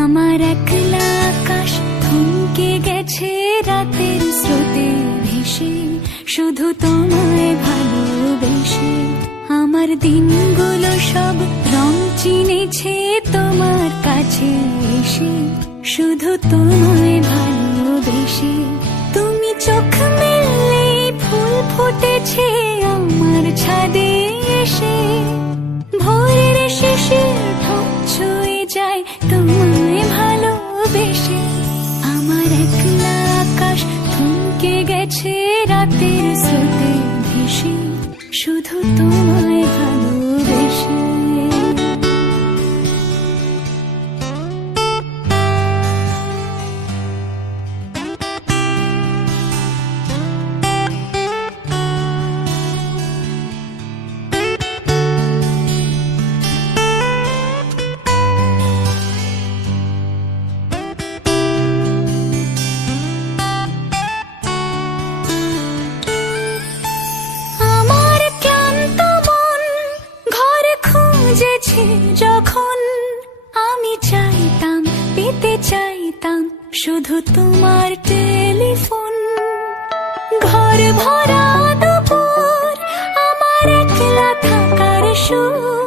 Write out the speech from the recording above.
আমার একলা আকাশ থমকে গেছে রাতের স্রোতে ভেসে, শুধু তোমায় ভালোবেসে। আমার দিনগুলো সব রং চিনেছে তোমার কাছে এসে, শুধু তোমায় ভালোবেসে। তুমি চোখ মেললে ফুল ফুটেছে আমার ছাদে এসে, ভোরের শিশির ঠোঁট ছুঁয়ে যায় তোমায় ভালোবেসে। আমার একলা আকাশ থমকে গেছে রাতের স্রোতে ভেসে, শুধু তোমায় ভালোবেসে। যখন আমি চাইতাম, পেতে চাইতাম শুধু তোমার টেলিফোন। ঘর ভরা দুপুর, আমার একলা থাকার সুর।